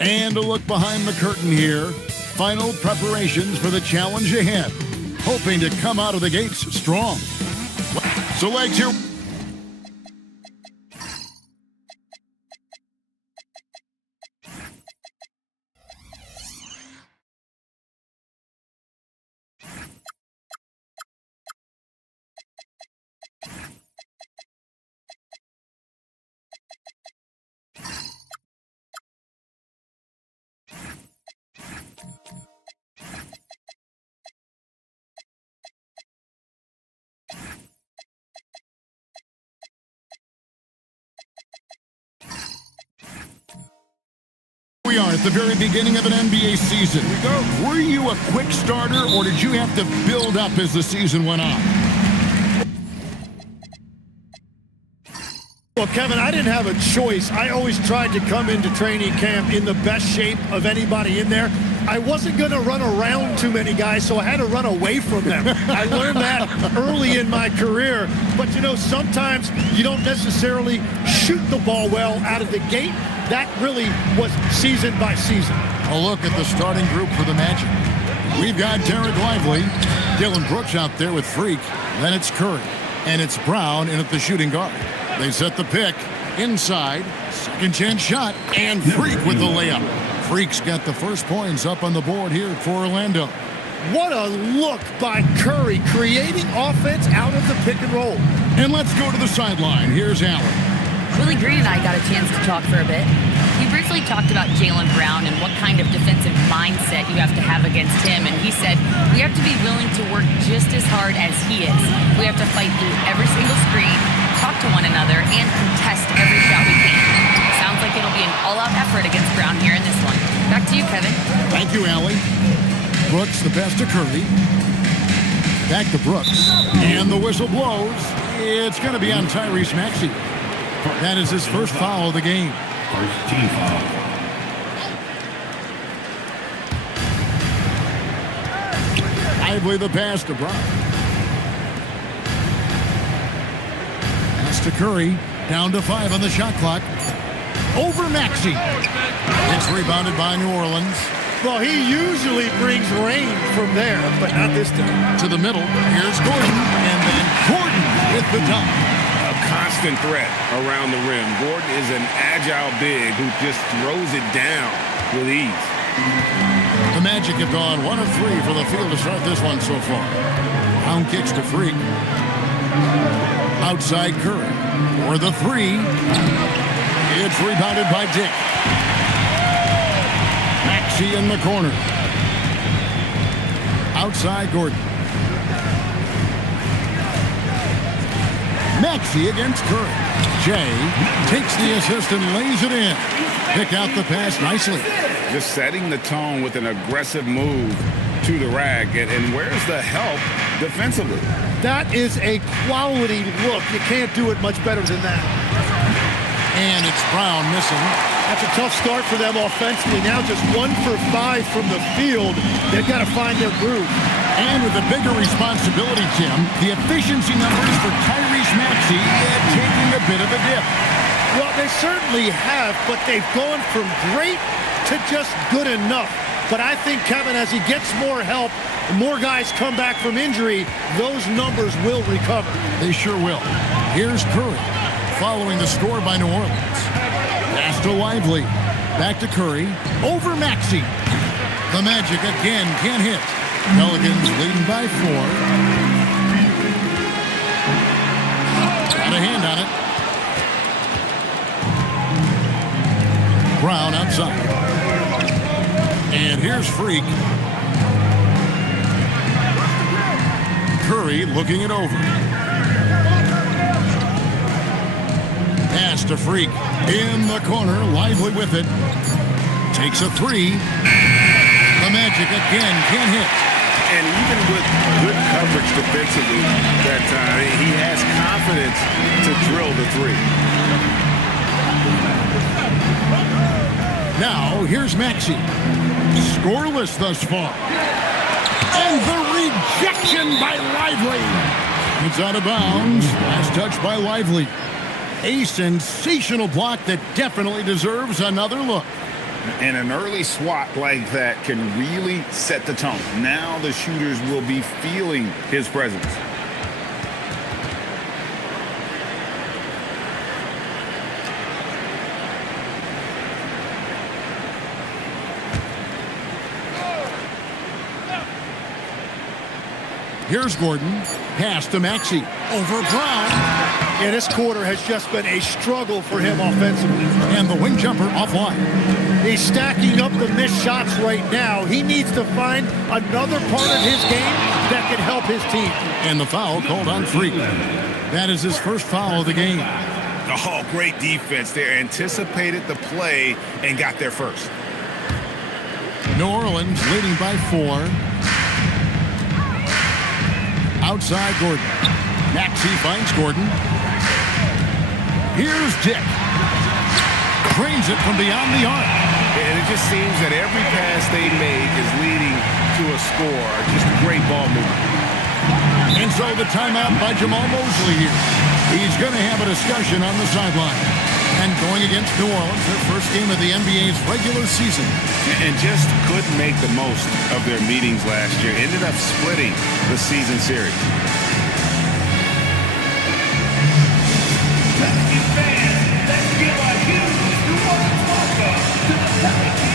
And a look behind the curtain here. Final preparations for the challenge ahead. Hoping to come out of the gates strong. So legs here. We are at the very beginning of an NBA season. Were you a quick starter, or did you have to build up as the season went on? Well, Kevin, I didn't have a choice. I always tried to come into training camp in the best shape of anybody in there. I wasn't going to run around too many guys, so I had to run away from them. I learned that early in my career. But, you know, sometimes you don't necessarily shoot the ball well out of the gate. That really was season by season. A look at the starting group for the Magic. We've got Derek Lively, Dylan Brooks out there with Freak. Then it's Curry. And it's Brown in at the shooting guard. They set the pick inside. Second chance shot. And Freak with the layup. Freak's got the first points up on the board here for Orlando. What a look by Curry, creating offense out of the pick and roll. And let's go to the sideline. Here's Allen. Willie Green and I got a chance to talk for a bit. We briefly talked about Jaylen Brown and what kind of defensive mindset you have to have against him, and he said, we have to be willing to work just as hard as he is. We have to fight through every single screen, talk to one another, and contest every shot we can. Sounds like it'll be an all-out effort against Brown here in this one. Back to you, Kevin. Thank you, Allie. Brooks, the pass to Curry. Back to Brooks. And the whistle blows. It's going to be on Tyrese Maxey. That is his first foul of the game. First team foul. Lively the pass to Brown. Pass to Curry. Down to 5 on the shot clock. Over Maxey. It's rebounded by New Orleans. Well, he usually brings rain from there, but not this time. To the middle. Here's Gordon. And then Gordon with the dunk. Constant threat around the rim. Gordon is an agile big who just throws it down with ease. The Magic have gone 1 of 3 for the field to start this one so far. Brown kicks to Freak. Outside Curry. For the 3. It's rebounded by Dick. Maxey in the corner. Outside Gordon. Maxey against Curry. Jay takes the assist and lays it in. Pick out the pass nicely. Just setting the tone with an aggressive move to the rack. And where's the help defensively? That is a quality look. You can't do it much better than that. And it's Brown missing. That's a tough start for them offensively. Now just 1 for 5 from the field. They've got to find their groove. And with a bigger responsibility, Tim, the efficiency numbers for Tyrese Maxey taking a bit of a dip. Well, they certainly have, but they've gone from great to just good enough. But I think, Kevin, as he gets more help, more guys come back from injury, those numbers will recover. They sure will. Here's Curry, following the score by New Orleans. Pass to Lively. Back to Curry. Over Maxey. The Magic again can't hit. Pelicans leading by 4. Got a hand on it. Brown outside. And here's Freak. Curry looking it over. Pass to Freak. In the corner, Lively with it. Takes a 3. The Magic again can't hit. And even with good coverage defensively that time, he has confidence to drill the 3. Now, here's Maxey. Scoreless thus far. And the rejection by Lively. It's out of bounds. Last touch by Lively. A sensational block that definitely deserves another look. And an early swat like that can really set the tone. Now the shooters will be feeling his presence. Here's Gordon. Pass to Maxey. Over Brown. Yeah, this quarter has just been a struggle for him offensively. And the wing jumper offline. He's stacking up the missed shots right now. He needs to find another part of his game that can help his team. And the foul called on Freak. That is his first foul of the game. Oh, great defense there. Anticipated the play and got there first. New Orleans leading by 4. Outside Gordon. Maxey finds Gordon. Here's Dick. Drains it from beyond the arc. And it just seems that every pass they make is leading to a score. Just a great ball movement. And so the timeout by Jamal Mosley here. He's going to have a discussion on the sideline. And going against New Orleans, their first game of the NBA's regular season. And just couldn't make the most of their meetings last year. Ended up splitting the season series. Let's give a huge New Orleans welcome to the Pelicans.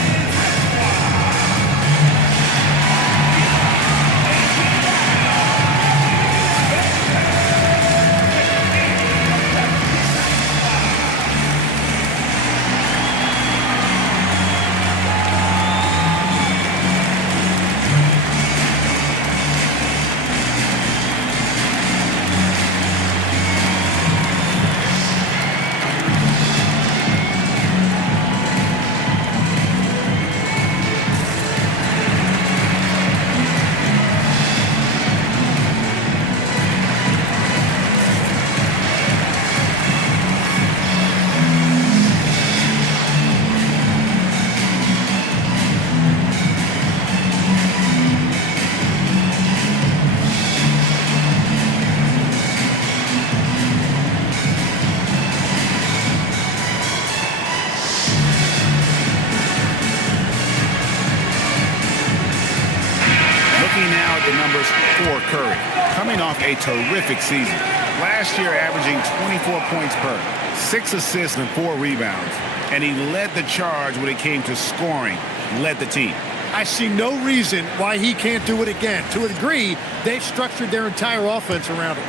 Now at the numbers for Curry, coming off a terrific season. Last year averaging 24 points per, 6 assists and 4 rebounds. And he led the charge when it came to scoring, led the team. I see no reason why he can't do it again. To a degree, they've structured their entire offense around him.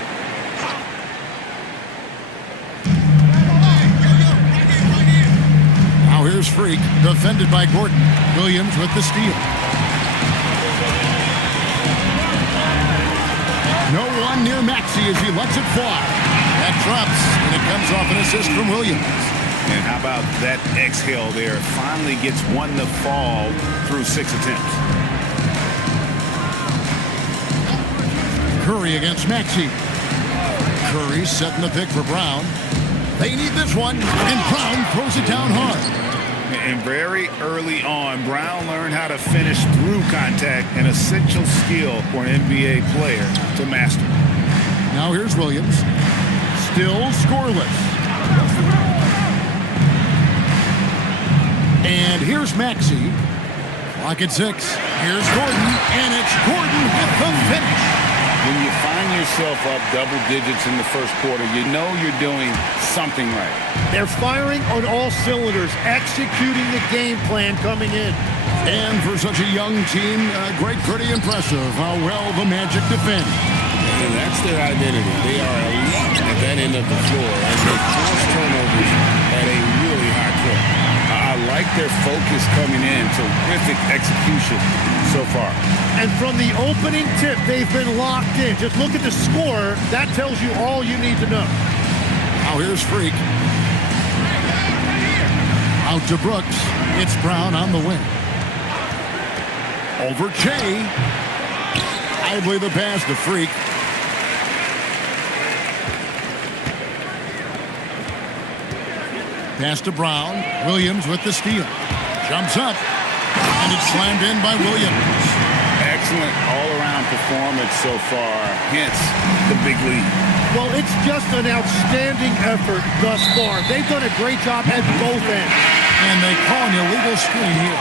Now here's Freak, defended by Gordon. Williams with the steal. No one near Maxey as he lets it fly. That drops, and it comes off an assist from Williams. And how about that exhale there? Finally gets one to fall through 6 attempts. Curry against Maxey. Curry setting the pick for Brown. They need this one, and Brown throws it down hard. And very early on, Brown learned how to finish through contact, an essential skill for an NBA player to master. Now here's Williams. Still scoreless. And here's Maxey. Clock at 6. Here's Gordon, and it's Gordon with the finish. When you find yourself up double digits in the first quarter, you know you're doing something right. They're firing on all cylinders, executing the game plan coming in. And for such a young team, pretty impressive how well the Magic defend. And that's their identity. They are elite at that end of the floor as they force turnovers at a really high clip. I like their focus coming in. Terrific execution so far. And from the opening tip, they've been locked in. Just look at the score. That tells you all you need to know. Now here's Freak. Out to Brooks. It's Brown on the wing. Over Che. Idly the pass to Freak. Pass to Brown. Williams with the steal. Jumps up. And it's slammed in by Williams. Excellent all-around performance performance so far, hence the big lead. Well, it's just an outstanding effort thus far. They've done a great job at both ends. And they call an illegal screen here.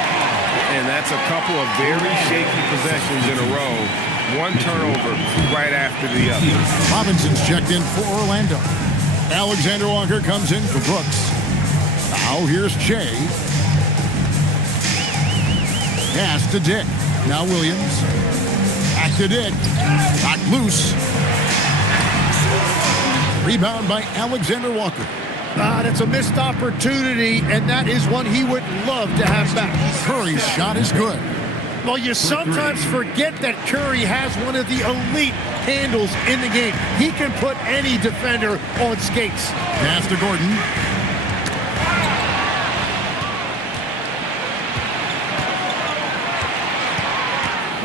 And that's a couple of very shaky possessions in a row. One turnover right after the other. Robinson's checked in for Orlando. Alexander Walker comes in for Brooks. Now here's Che. Pass to Dick. Now Williams. Back to Dick. Knocked loose. Rebound by Alexander Walker. That's a missed opportunity, and that is one he would love to have back. Curry's shot is good. Well, you sometimes forget that Curry has one of the elite handles in the game. He can put any defender on skates. Pass to Gordon.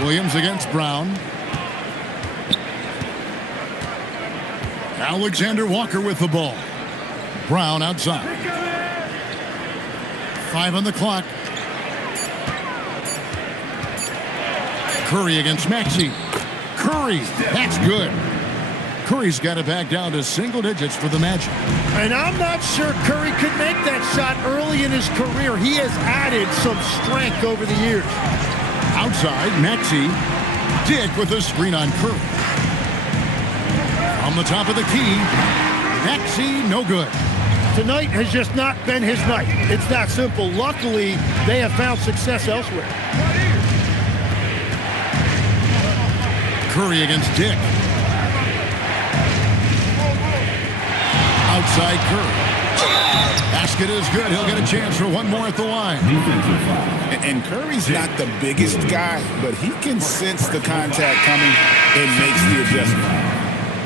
Williams against Brown. Alexander Walker with the ball. Brown outside. 5 on the clock. Curry against Maxey. Curry, that's good. Curry's got it back down to single digits for the Magic. And I'm not sure Curry could make that shot early in his career. He has added some strength over the years. Outside, Maxey. Dick with a screen on Curry. On the top of the key, Maxey, no good. Tonight has just not been his night. It's that simple. Luckily, they have found success elsewhere. Curry against Dick. Outside Curry. Basket is good. He'll get a chance for one more at the line. And Curry's not the biggest guy, but he can sense the contact coming and makes the adjustment.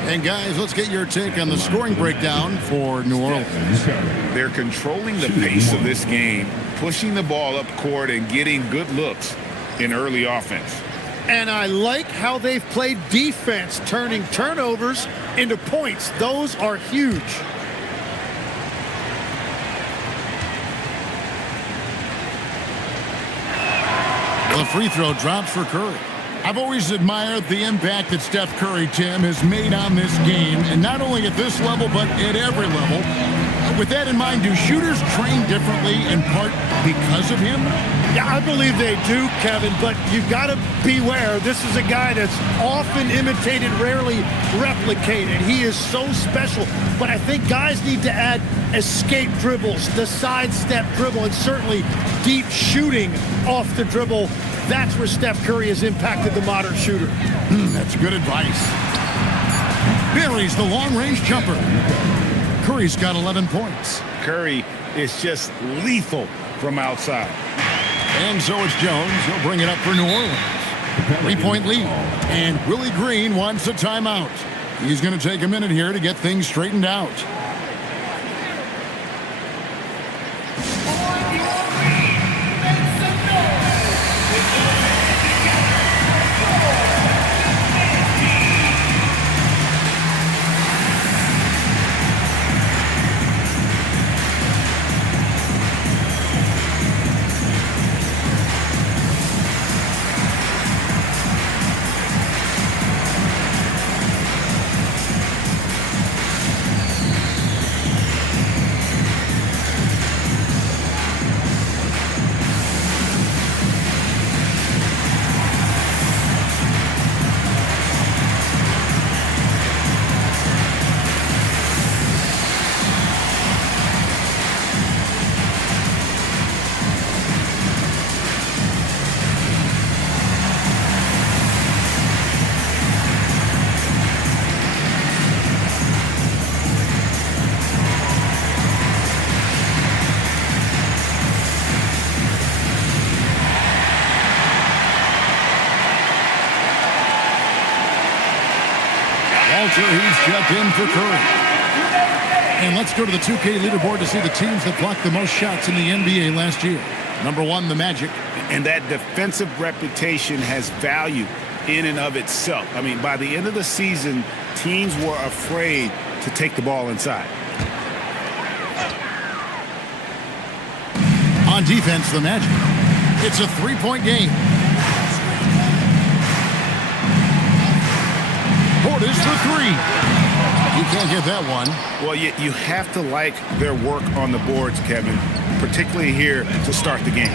And guys, let's get your take on the scoring breakdown for New Orleans. They're controlling the pace of this game, pushing the ball up court and getting good looks in early offense. And I like how they've played defense, turning turnovers into points. Those are huge. The free throw drops for Curry. I've always admired the impact that Steph Curry, Tim, has made on this game, and not only at this level, but at every level. With that in mind, do shooters train differently in part because of him? Yeah, I believe they do, Kevin, but you got to beware. This is a guy that's often imitated, rarely replicated. He is so special, but I think guys need to add escape dribbles, the sidestep dribble, and certainly deep shooting off the dribble. That's where Steph Curry has impacted the modern shooter. That's good advice. Buries the long-range jumper. Curry's got 11 points. Curry is just lethal from outside. And so it's Jones. He'll bring it up for New Orleans. 3-point lead. And Willie Green wants a timeout. He's going to take a minute here to get things straightened out. He's checked in for Curry. And let's go to the 2K leaderboard to see the teams that blocked the most shots in the NBA last year. Number 1, the Magic. And that defensive reputation has value in and of itself. I mean, by the end of the season, teams were afraid to take the ball inside. On defense, the Magic. It's a 3-point game. is the three. You can't get that one. Well, you have to like their work on the boards, Kevin, particularly here to start the game.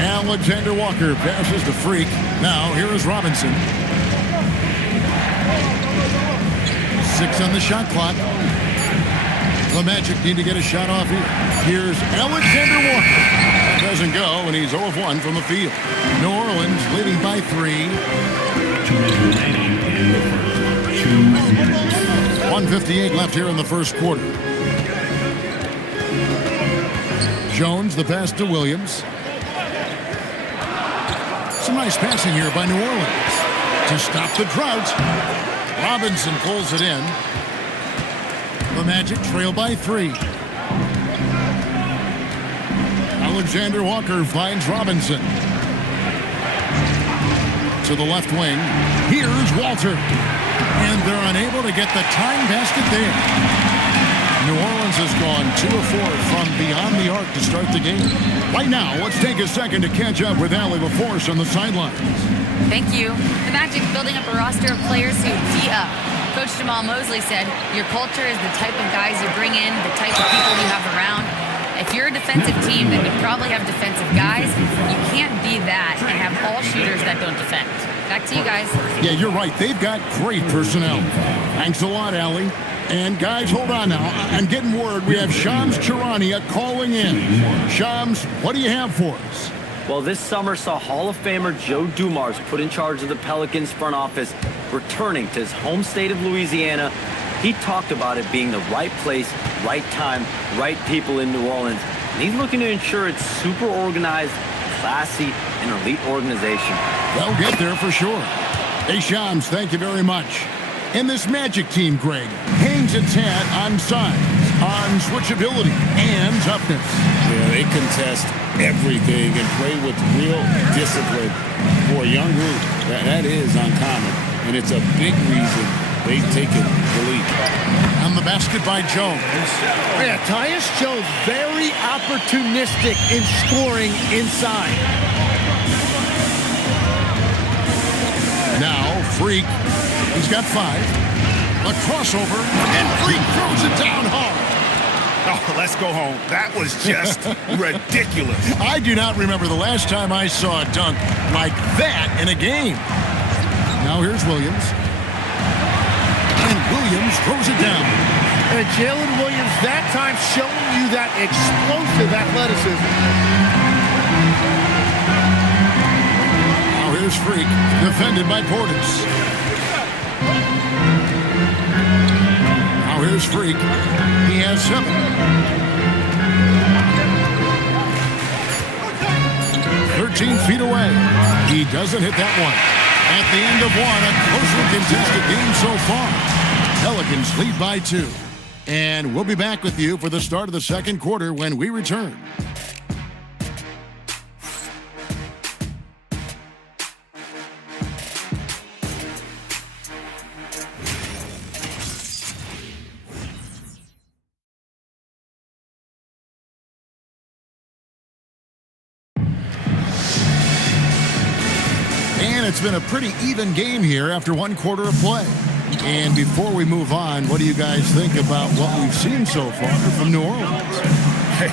Alexander Walker passes to Freak. Now, here is Robinson. 6 on the shot clock. The Magic need to get a shot off here. Here's Alexander Walker. That doesn't go, and he's 0 of 1 from the field. New Orleans leading by 3. 1:58 left here in the first quarter. Jones, the pass to Williams. Some nice passing here by New Orleans to stop the drought. Robinson pulls it in. The Magic trail by 3. Alexander Walker finds Robinson. To the left wing. Here's Walter. And they're unable to get the time basket there. New Orleans has gone 2 of 4 from beyond the arc to start the game. Right now, let's take a second to catch up with Allie LaForce on the sidelines. Thank you. The Magic building up a roster of players who D up. Coach Jamal Mosley said, your culture is the type of guys you bring in, the type of people you have around. If you're a defensive team, then you probably have defensive guys. You can't be that and have all shooters that don't defend. Back to you guys. Yeah, you're right. They've got great personnel. Thanks a lot, Allie. And guys, hold on now. I'm getting word we have Shams Charania calling in. Shams, what do you have for us? Well, this summer saw Hall of Famer Joe Dumars put in charge of the Pelicans front office, returning to his home state of Louisiana. He talked about it being the right place, right time, right people in New Orleans. And he's looking to ensure it's super organized, classy, and elite organization. They'll get there for sure. Hey, Shams, thank you very much. And this Magic team, Greg, hangs its hat on size, on switchability, and toughness. Yeah, they contest everything and play with real discipline. For a young group, that is uncommon, and it's a big reason they've taken the lead. On the basket by Jones. Yeah, Tyus Jones, very opportunistic in scoring inside. Now, Freak. He's got 5. A crossover, and Freak throws it down hard. Oh, let's go home. That was just ridiculous. I do not remember the last time I saw a dunk like that in a game. Now here's Williams. And Williams throws it down. And Jalen Williams that time showing you that explosive athleticism. Now here's Freak, defended by Portis. Now here's Freak. He has 7. Feet away. He doesn't hit that one. At the end of one, a closely contested game so far. Pelicans lead by 2. And we'll be back with you for the start of the second quarter when we return. And it's been a pretty even game here after 1 quarter of play. And before we move on, what do you guys think about what we've seen so far from New Orleans? Hey,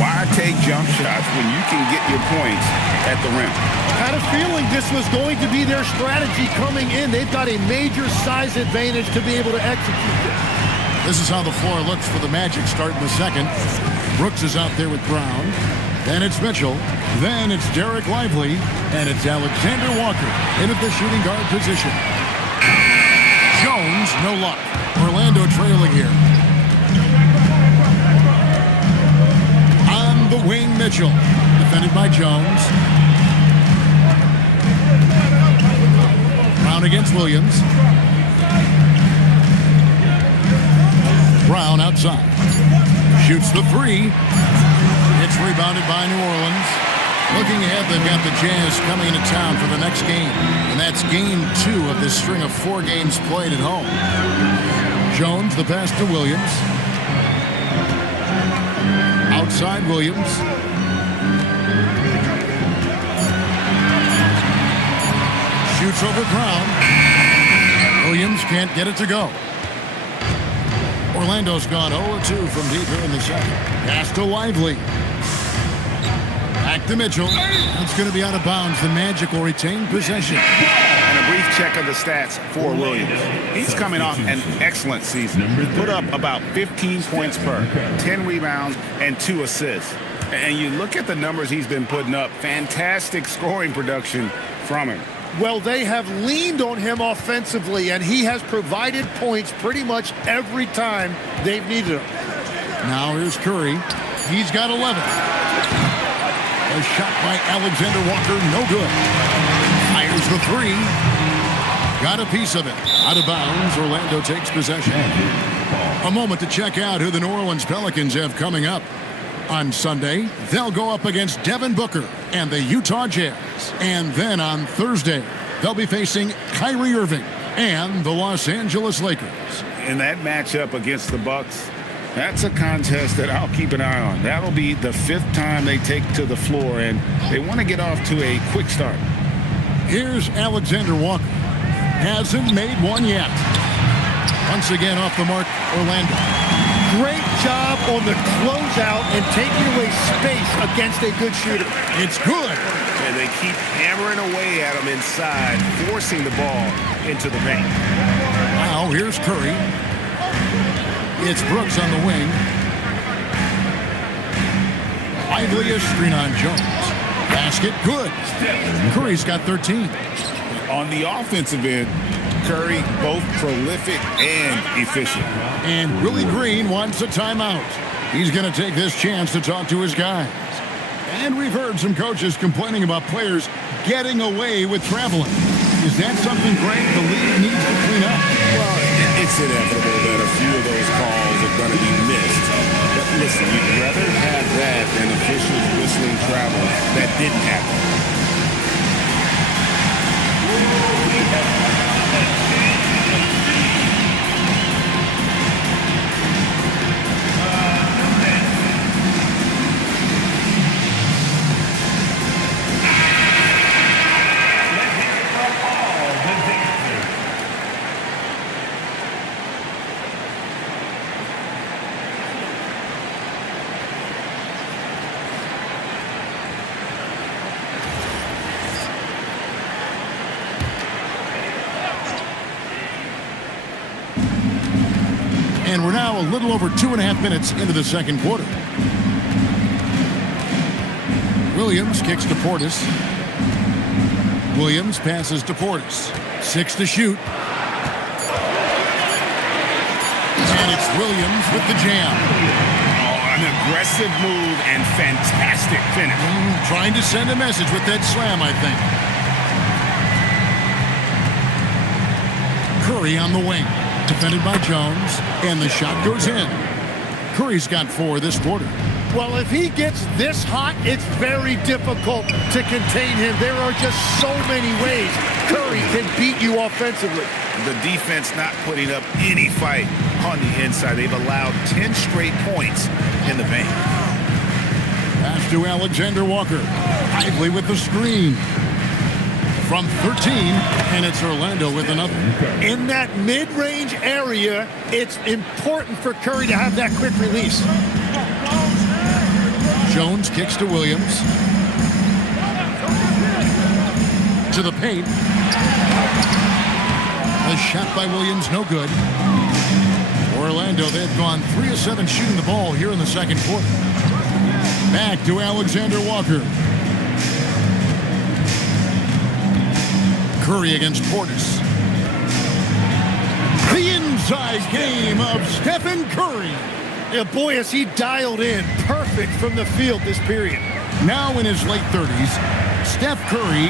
why take jump shots when you can get your points at the rim? Had a feeling this was going to be their strategy coming in. They've got a major size advantage to be able to execute this. This is how the floor looks for the Magic starting the second. Brooks is out there with Brown. Then it's Mitchell. Then it's Derek Lively. And it's Alexander Walker in at the shooting guard position. Jones, no luck. Orlando trailing here. On the wing, Mitchell. Defended by Jones. Brown against Williams. Brown outside. Shoots the 3. It's rebounded by New Orleans. Looking ahead, they've got the Jazz coming into town for the next game. And that's game 2 of this string of 4 games played at home. Jones, the pass to Williams. Outside Williams. Shoots over Brown. Williams can't get it to go. Orlando's gone 0-2 from deep here in the second. Pass to Lively. Back to Mitchell. That's going to be out of bounds. The Magic will retain possession. And a brief check of the stats for Williams. He's coming off an excellent season. He put up about 15 points per, 10 rebounds, and 2 assists. And you look at the numbers he's been putting up, fantastic scoring production from him. Well, they have leaned on him offensively, and he has provided points pretty much every time they've needed him. Now here's Curry. He's got 11. A shot by Alexander Walker, no good. Fires the three. Got a piece of it. Out of bounds, Orlando takes possession. A moment to check out who the New Orleans Pelicans have coming up. On Sunday, they'll go up against Devin Booker and the Utah Jazz. And then on Thursday, they'll be facing Kyrie Irving and the Los Angeles Lakers. In that matchup against the Bucks, that's a contest that I'll keep an eye on. That'll be the 5th time they take to the floor, and they want to get off to a quick start. Here's Alexander Walker. Hasn't made one yet. Once again off the mark, Orlando. Great job on the closeout and taking away space against a good shooter. It's good. And they keep hammering away at him inside, forcing the ball into the paint. Now here's Curry. It's Brooks on the wing. Lively a screen on Jones. Basket good. Curry's got 13. On the offensive end, Curry both prolific and efficient. And Willie Green wants a timeout. He's going to take this chance to talk to his guys. And we've heard some coaches complaining about players getting away with traveling. Is that something, Greg, the league needs to clean up? Well, it's inevitable that a few of those calls are going to be missed. But listen, you'd rather have that than officials whistling travel that didn't happen. And we're now a little over 2.5 minutes into the second quarter. Williams kicks to Portis. Williams passes to Portis. 6 to shoot. And it's Williams with the jam. Oh, an aggressive move and fantastic finish. Trying to send a message with that slam, I think. Curry on the wing. Defended by Jones, and the shot goes in. Curry's got 4 this quarter. Well, if he gets this hot, it's very difficult to contain him. There are just so many ways Curry can beat you offensively. The defense not putting up any fight on the inside. They've allowed 10 straight points in the paint. Pass to Alexander Walker. Lively with the screen. From 13, and it's Orlando with another. In that mid-range area, it's important for Curry to have that quick release. Jones kicks to Williams. To the paint. A shot by Williams, no good. Orlando, they've gone 3 of 7 shooting the ball here in the second quarter. Back to Alexander Walker. Curry against Portis. The inside game of Stephen Curry. Yeah, boy, has he dialed in perfect from the field this period. Now in his late 30s, Steph Curry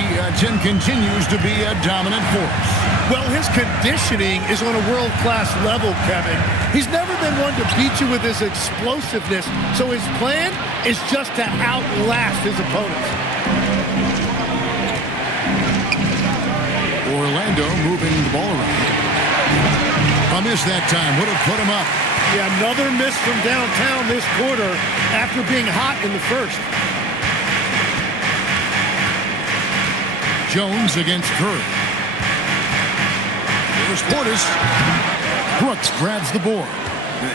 continues to be a dominant force. Well, his conditioning is on a world-class level, Kevin. He's never been one to beat you with his explosiveness, so his plan is just to outlast his opponents. Orlando moving the ball around. A miss that time would have put him up. Yeah, another miss from downtown this quarter after being hot in the first. Jones against Curry. Here's Portis. Brooks grabs the board.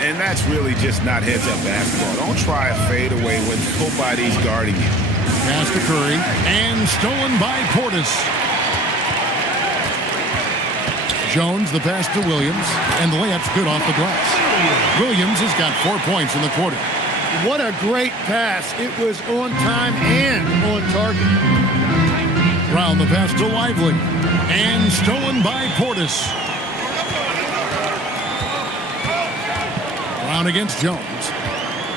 And that's really just not heads-up basketball. Don't try a fadeaway when nobody's guarding you. Pass to Curry, and stolen by Portis. Jones, the pass to Williams, and the layup's good off the glass. Williams has got 4 points in the quarter. What a great pass. It was on time and on target. Brown, the pass to Lively, and stolen by Portis. Brown against Jones.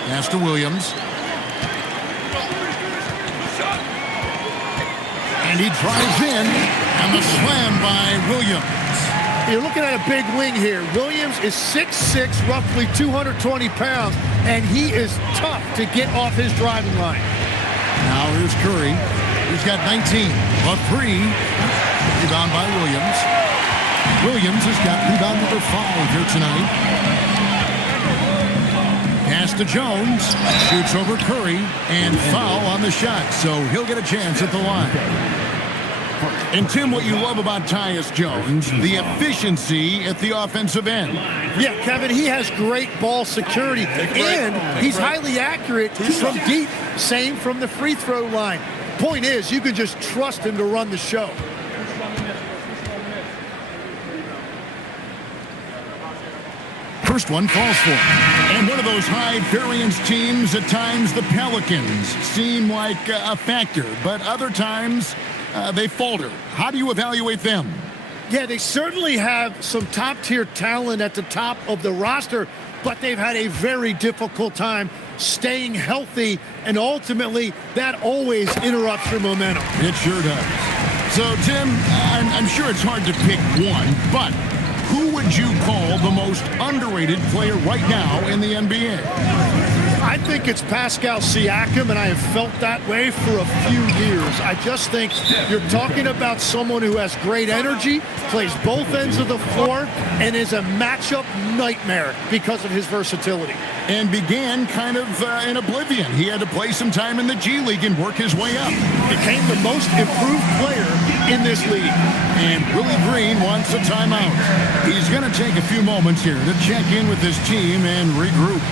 Pass to Williams. And he drives in, and the slam by Williams. You're looking at a big wing here. Williams is 6'6", roughly 220 pounds, and he is tough to get off his driving line. Now here's Curry. He's got 19. A 3. Rebound by Williams. Williams has got rebound number 5 here tonight. Pass to Jones. Shoots over Curry, and foul on the shot, so he'll get a chance at the line. And, Tim, what you love about Tyus Jones, the efficiency at the offensive end. Yeah, Kevin, he has great ball security, and he's highly accurate from deep, same from the free throw line. Point is, you can just trust him to run the show. First one falls for him. And one of those high variance teams, at times the Pelicans seem like a factor, but other times they falter. How do you evaluate them? Yeah, they certainly have some top-tier talent at the top of the roster, but they've had a very difficult time staying healthy, and ultimately that always interrupts your momentum. It sure does. So, Tim, I'm sure it's hard to pick one, but who would you call the most underrated player right now in the NBA? I think it's Pascal Siakam, and I have felt that way for a few years. I just think you're talking about someone who has great energy, plays both ends of the floor, and is a matchup nightmare because of his versatility. And began kind of in oblivion. He had to play some time in the G League and work his way up. Became the most improved player in this league. And Willie Green wants a timeout. He's going to take a few moments here to check in with his team and regroup.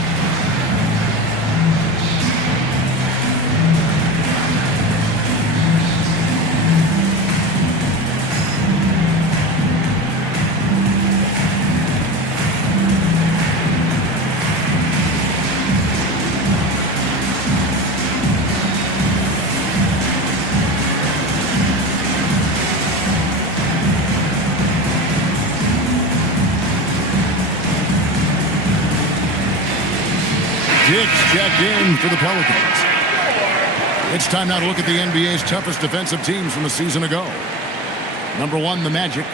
Checked in for the Pelicans. It's time now to look at the NBA's toughest defensive teams from a season ago. Number 1, the Magic.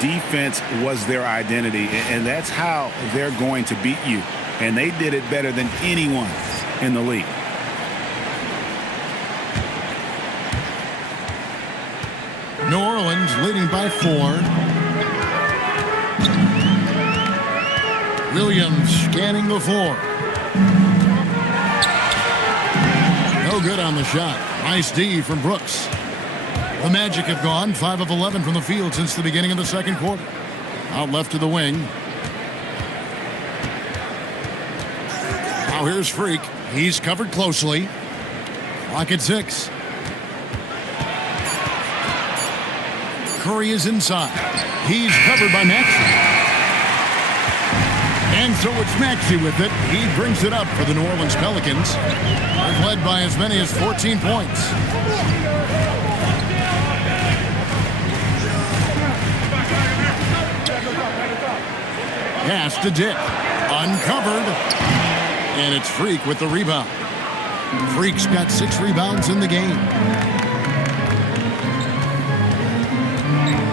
Defense was their identity, and that's how they're going to beat you. And they did it better than anyone in the league. New Orleans leading by 4. Williams scanning the floor. No good on the shot. Nice D from Brooks. The Magic have gone 5 of 11 from the field since the beginning of the second quarter. Out left to the wing. Now here's Freak. He's covered closely. Clock at 6. Curry is inside. He's covered by Maxey. And so it's Maxey with it. He brings it up for the New Orleans Pelicans. They're led by as many as 14 points. Pass to Dick. Uncovered. And it's Freak with the rebound. Freak's got 6 rebounds in the game.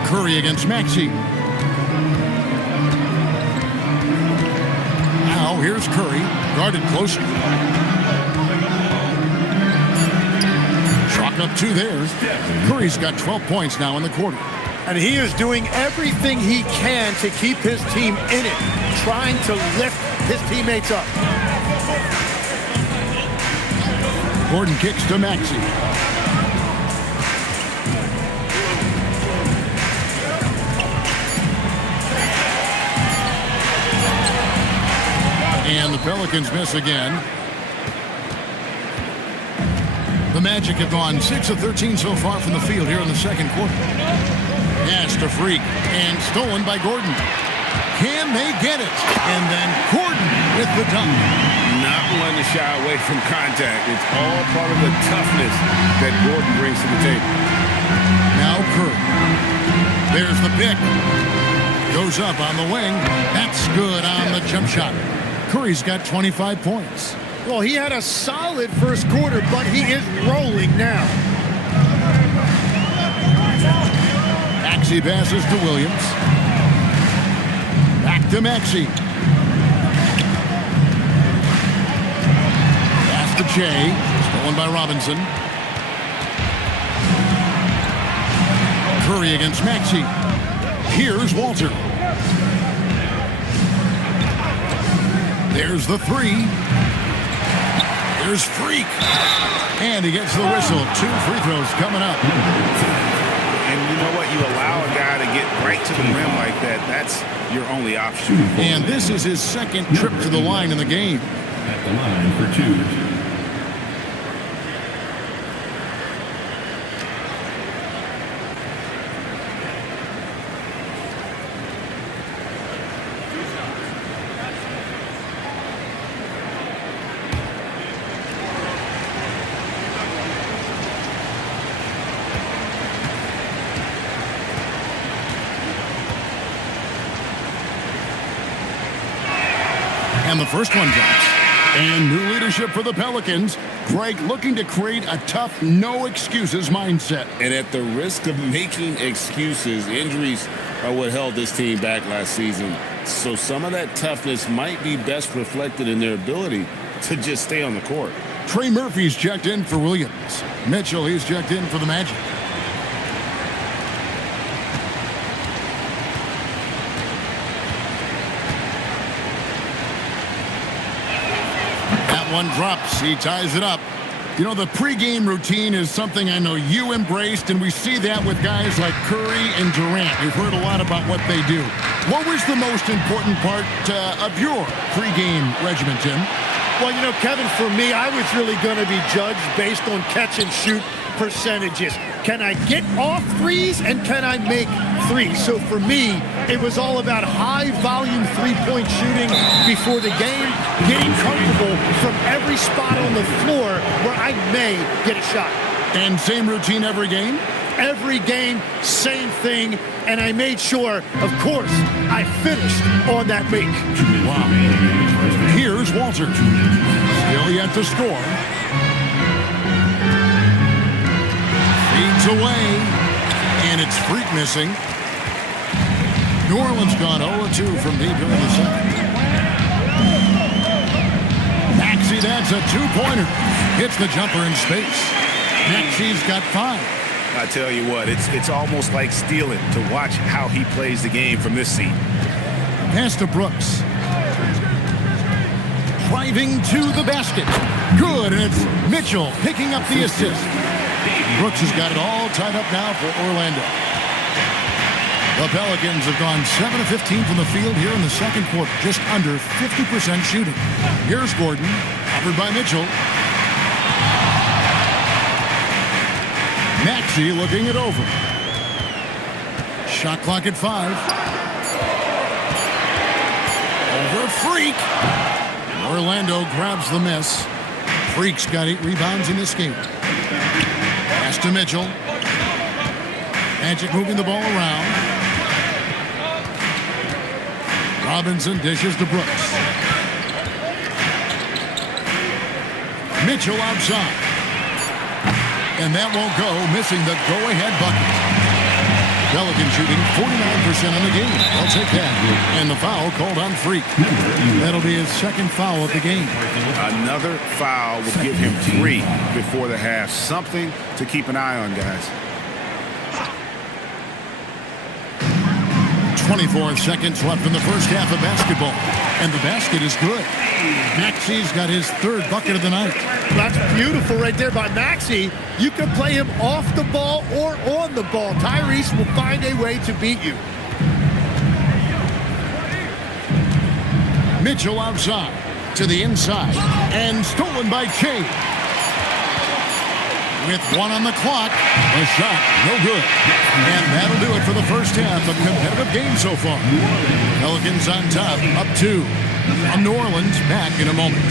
Curry against Maxey. Now here's Curry, guarded closely. Chalk up 2 there. Curry's got 12 points now in the quarter. And he is doing everything he can to keep his team in it, trying to lift his teammates up. Gordon kicks to Maxey. And the Pelicans miss again. The Magic have gone 6 of 13 so far from the field here in the second quarter. Pass to Freak, and stolen by Gordon. Can they get it? And then Gordon with the dunk. Not one to shy away from contact. It's all part of the toughness that Gordon brings to the table. Now Curry. There's the pick. Goes up on the wing. That's good on the jump shot. Curry's got 25 points. Well, he had a solid first quarter, but he is rolling now. Maxey passes to Williams. Back to Maxey. Pass to Jay. Stolen by Robinson. Curry against Maxey. Here's Walter. There's the three. There's Freak. And he gets the whistle. 2 free throws coming up. And you know what? You allow a guy to get right to the rim like that. That's your only option. And this is his second trip to the line in the game. At the line for 2. And the first one drops. And new leadership for the Pelicans. Greg looking to create a tough, no-excuses mindset. And at the risk of making excuses, injuries are what held this team back last season. So some of that toughness might be best reflected in their ability to just stay on the court. Trey Murphy's checked in for Williams. Mitchell, he's checked in for the Magic. One drops. He ties it up. You know, the pregame routine is something I know you embraced, and we see that with guys like Curry and Durant. We've heard a lot about what they do. What was the most important part of your pregame regimen, Tim? Well, you know, Kevin, for me, I was really going to be judged based on catch and shoot percentages. Can I get off threes and can I make threes? So for me, it was all about high volume three-point shooting before the game, getting comfortable from every spot on the floor where I may get a shot. And same routine every game? Every game, same thing. And I made sure, of course, I finished on that make. Wow. Here's Walter. Still yet to score. Feeds away. And it's Freak missing. New Orleans gone 0-2 from deep here in the second. Maxey, that's a two-pointer. Hits the jumper in space. Maxey's got 5. I tell you what, it's almost like stealing to watch how he plays the game from this seat. Pass to Brooks. Driving to the basket. Good, and it's Mitchell picking up the assist. Brooks has got it all tied up now for Orlando. The Pelicans have gone 7 of 15 from the field here in the second quarter, just under 50% shooting. Here's Gordon, covered by Mitchell. Maxey looking it over. Shot clock at 5. Over Freak. Orlando grabs the miss. Freak's got 8 rebounds in this game. Pass to Mitchell. Magic moving the ball around. Robinson dishes to Brooks. Mitchell outside. And that won't go, missing the go-ahead bucket. Pelican shooting 49% in the game. I'll take that. And the foul called on Freak. That'll be his second foul of the game. Another foul will give him 3 before the half. Something to keep an eye on, guys. 24 seconds left in the first half of basketball. And the basket is good. Maxey's got his 3rd bucket of the night. That's beautiful right there by Maxey. You can play him off the ball or on the ball. Tyrese will find a way to beat you. Mitchell outside. To the inside. And stolen by King. With 1 on the clock, a shot, no good. And that'll do it for the first half of competitive game so far. Pelicans on top, up 2. From New Orleans, back in a moment.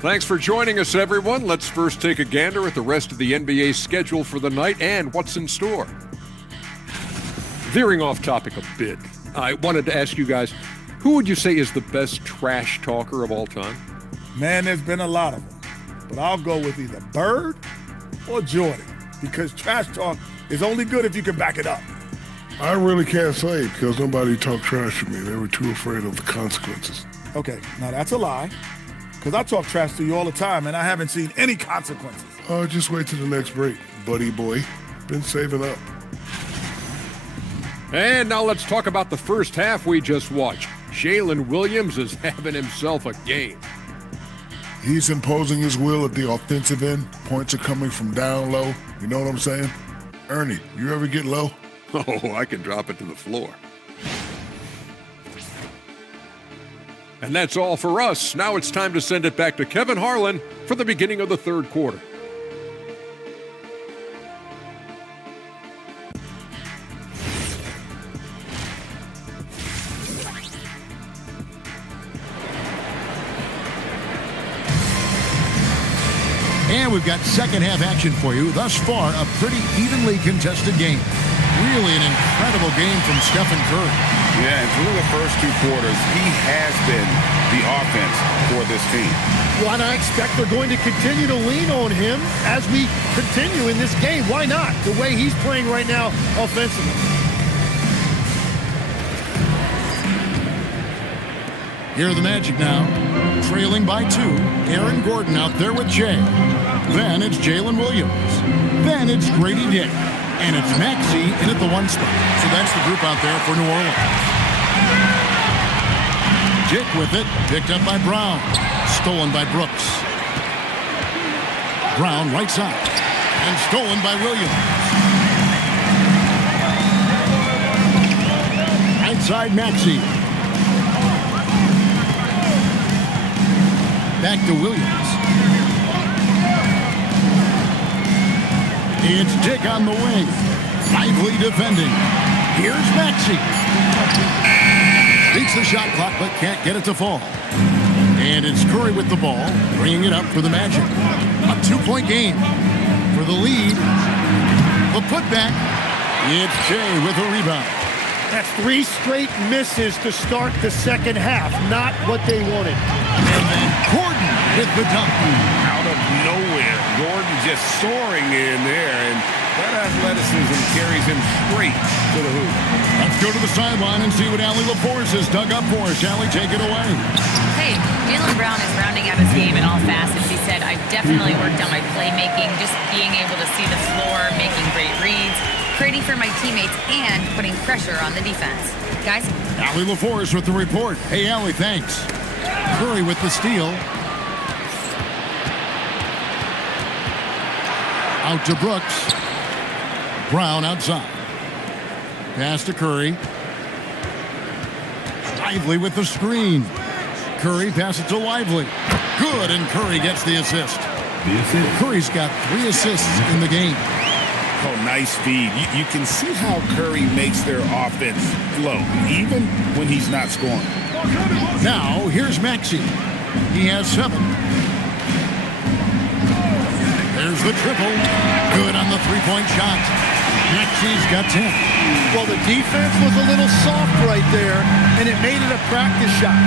Thanks for joining us, everyone. Let's first take a gander at the rest of the NBA schedule for the night and what's in store. Veering off topic a bit, I wanted to ask you guys, who would you say is the best trash talker of all time? Man, there's been a lot of them. But I'll go with either Bird or Jordan, because trash talk is only good if you can back it up. I really can't say because nobody talked trash to me. They were too afraid of the consequences. Okay, now that's a lie. Because I talk trash to you all the time, and I haven't seen any consequences. Just wait till the next break, buddy boy. Been saving up. And now let's talk about the first half we just watched. Jalen Williams is having himself a game. He's imposing his will at the offensive end. Points are coming from down low. You know what I'm saying? Ernie, you ever get low? Oh, I can drop it to the floor. And that's all for us. Now it's time to send it back to Kevin Harlan for the beginning of the third quarter. And we've got second half action for you. Thus far, a pretty evenly contested game. Really an incredible game from Stephen Curry. Yeah, and through the first 2 quarters, he has been the offense for this team. Well, and I expect they're going to continue to lean on him as we continue in this game. Why not? The way he's playing right now offensively. Here are the Magic now, trailing by 2. Aaron Gordon out there with Jay. Then it's Jalen Williams. Then it's Grady Dick. And it's Maxey in at the 1 spot. So that's the group out there for New Orleans. Dick with it, picked up by Brown. Stolen by Brooks. Brown right side. And stolen by Williams. Right side Maxey. Back to Williams. It's Dick on the wing. Lively defending. Here's Maxey. Beats the shot clock, but can't get it to fall. And it's Curry with the ball, bringing it up for the Magic. A 2-point game for the lead. The putback. It's Jay with a rebound. That's 3 straight misses to start the second half. Not what they wanted. And then Gordon with the dunk. Out of nowhere, Gordon just soaring in there, and that athleticism carries him straight to the hoop. Let's go to the sideline and see what Allie LaForce has dug up for us. Allie, take it away. Hey, Jalen Brown is rounding out his game in all facets. He said, I've definitely worked on my playmaking, just being able to see the floor, making great reads, creating for my teammates, and putting pressure on the defense. Guys? Allie LaForce with the report. Hey, Allie, thanks. Curry with the steal. Out to Brooks. Brown outside. Pass to Curry. Lively with the screen. Curry passes to Lively. Good, and Curry gets the assist. Curry's got 3 assists in the game. Oh, nice feed. You can see how Curry makes their offense flow, even when he's not scoring. Now, here's Maxey. He has 7. There's the triple. Good on the 3-point shot. Maxey's got 10. Well, the defense was a little soft right there, and it made it a practice shot.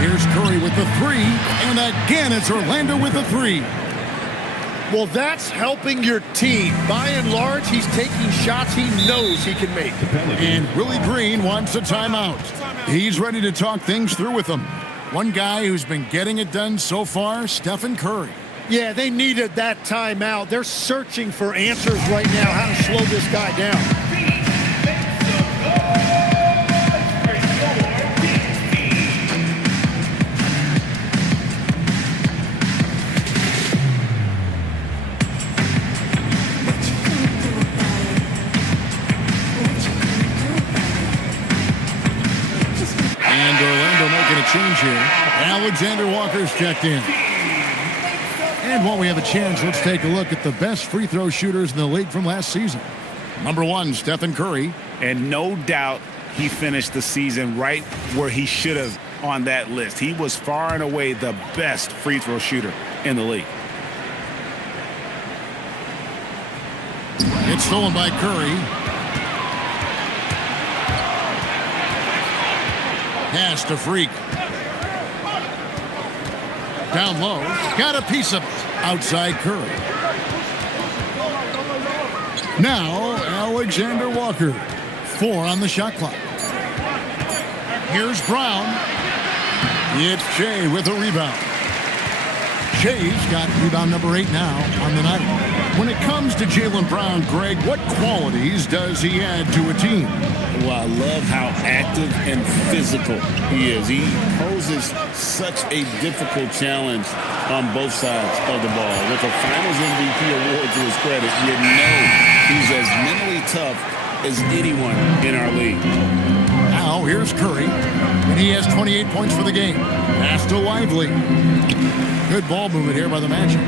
Here's Curry with the 3, and again it's Orlando with the 3. Well, that's helping your team. By and large, he's taking shots he knows he can make. And Willie Green wants a timeout. He's ready to talk things through with them. One guy who's been getting it done so far, Stephen Curry. Yeah, they needed that timeout. They're searching for answers right now, how to slow this guy down. Alexander Walker's checked in. And while we have a chance, let's take a look at the best free throw shooters in the league from last season. Number 1, Stephen Curry. And no doubt he finished the season right where he should have on that list. He was far and away the best free throw shooter in the league. It's stolen by Curry. Pass to Freak. Down low. Got a piece of it. Outside Curry. Now, Alexander Walker. 4 on the shot clock. Here's Brown. It's Shea with a rebound. Shea's got rebound number 8 now on the night. When it comes to Jaylen Brown, Greg, what qualities does he add to a team? Well, I love how active and physical he is. He poses such a difficult challenge on both sides of the ball. With a Finals MVP award to his credit, you know he's as mentally tough as anyone in our league. Now, here's Curry, and he has 28 points for the game. Pass to Lively. Good ball movement here by the Magic.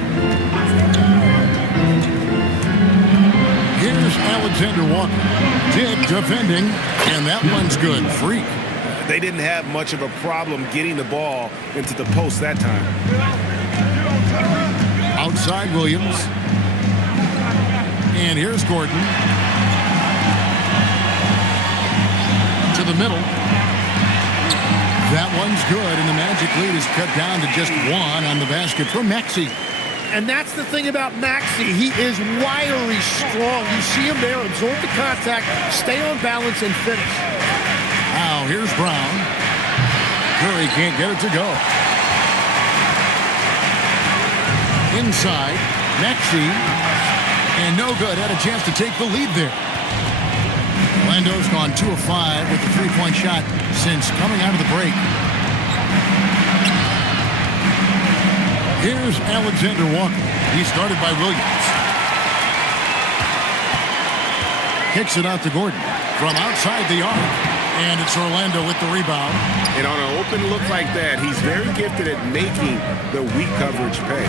Here's Alexander Walker. Dick defending, and that one's good. Freak. They didn't have much of a problem getting the ball into the post that time. Outside Williams. And here's Gordon. To the middle. That one's good, and the Magic lead is cut down to just 1 on the basket from Maxey. And that's the thing about Maxey. He is wiry strong. You see him there, absorb the contact, stay on balance, and finish. Now, here's Brown. Curry can't get it to go. Inside, Maxey. And no good. Had a chance to take the lead there. Orlando's gone 2 of 5 with the three-point shot since coming out of the break. Here's Alexander Walker. He started by Williams. Kicks it out to Gordon from outside the arc. And it's Orlando with the rebound. And on an open look like that, he's very gifted at making the weak coverage pay.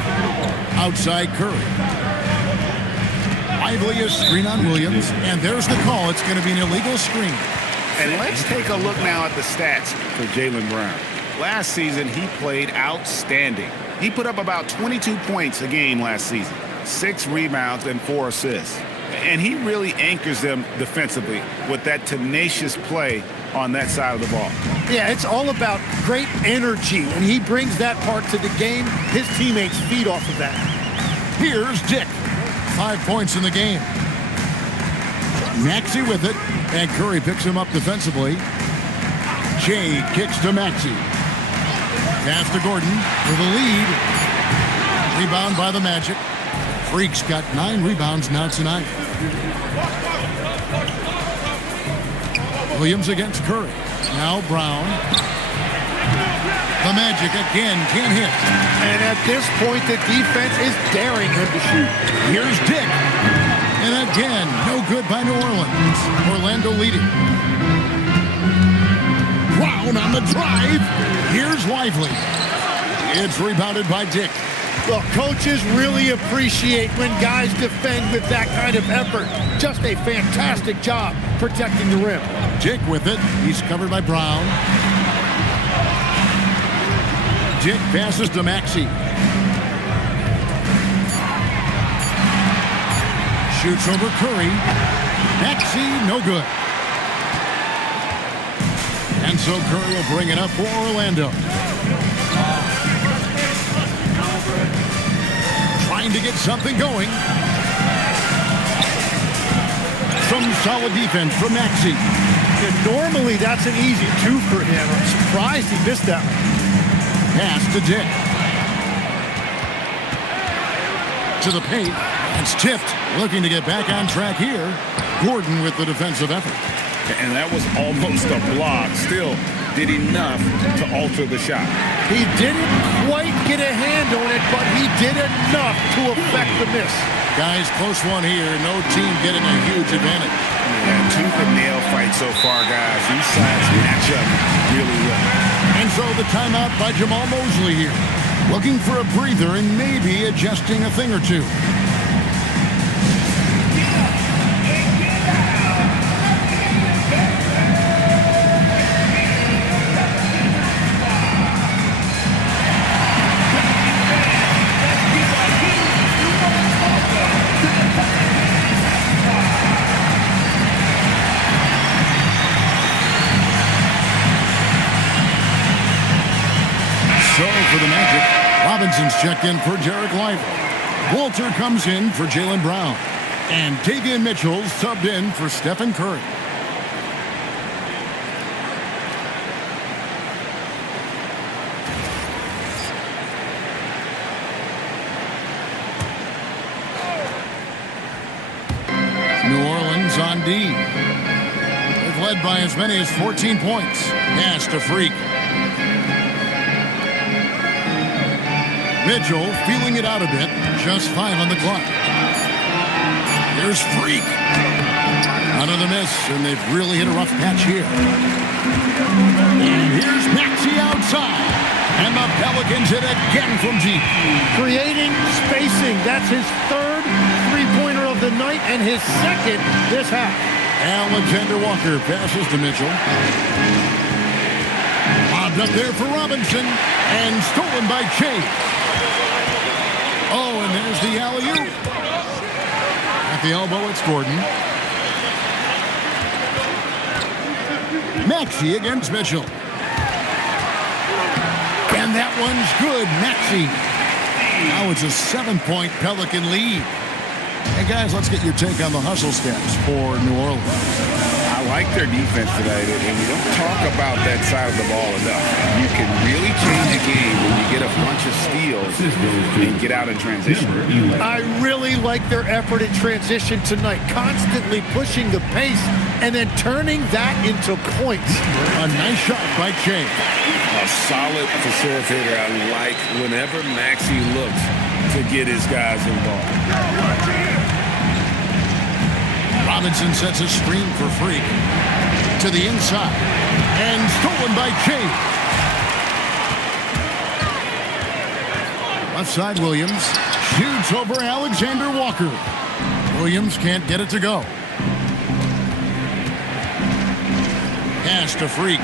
Outside Curry. Lively is screen on Williams, and there's the call. It's going to be an illegal screen. And let's take a look now at the stats for Jaylen Brown. Last season, he played outstanding. He put up about 22 points a game last season, 6 rebounds and 4 assists. And he really anchors them defensively with that tenacious play on that side of the ball. Yeah, it's all about great energy, and he brings that part to the game. His teammates feed off of that. Here's Dick. 5 points in the game. Maxey with it, and Curry picks him up defensively. Shea kicks to Maxey. Pass to Gordon with a lead. Rebound by the Magic. Freak's got 9 rebounds now tonight. Williams against Curry. Now Brown. The Magic again can't hit. And at this point, the defense is daring him to shoot. Here's Dick. And again, no good by New Orleans. Orlando leading. Brown on the drive. Here's Lively. It's rebounded by Dick. Well, coaches really appreciate when guys defend with that kind of effort. Just a fantastic job protecting the rim. Dick with it. He's covered by Brown. Dick passes to Maxey. Shoots over Curry. Maxey, no good. And so Curry will bring it up for Orlando. Trying to get something going. Some solid defense from Maxey. And normally that's an easy 2 for him. I'm surprised he missed that one. Pass to Dick. To the paint. It's tipped. Looking to get back on track here. Gordon with the defensive effort. And that was almost a block. Still did enough to alter the shot. He didn't quite get a hand on it, but he did enough to affect the miss. Guys, close one here. No team getting a huge advantage. Yeah, tooth and nail fight so far, guys. These sides match up really well. And so the timeout by Jamal Mosley here. Looking for a breather and maybe adjusting a thing or two. So for the Magic, Robinson's checked in for Derek Lively. Walter comes in for Jaylen Brown. And Davion Mitchell subbed in for Stephen Curry. New Orleans on D. They've led by as many as 14 points. Pass to Freak. Mitchell feeling it out a bit. Just 5 on the clock. Here's Freak. Another miss, and they've really hit a rough patch here. And here's Maxey outside. And the Pelicans hit again from deep. Creating spacing. That's his third three-pointer of the night and his second this half. Alexander Walker passes to Mitchell. Lobbed up there for Robinson. And stolen by Chase. Oh, and there's the alley-oop. At the elbow, it's Gordon. Maxey against Mitchell. And that one's good. Maxey. Now it's a 7-point Pelican lead. Hey, guys, let's get your take on the hustle stats for New Orleans. I like their defense tonight, and we don't talk about that side of the ball enough. You can really change a game when you get a bunch of steals and get out in transition. I really like their effort in transition tonight, constantly pushing the pace and then turning that into points. A nice shot by Chase. A solid facilitator. I like whenever Maxey looks to get his guys involved. Robinson sets a screen for Freak. To the inside. And stolen by Chase. Left side, Williams. Shoots over Alexander Walker. Williams can't get it to go. Pass to Freak.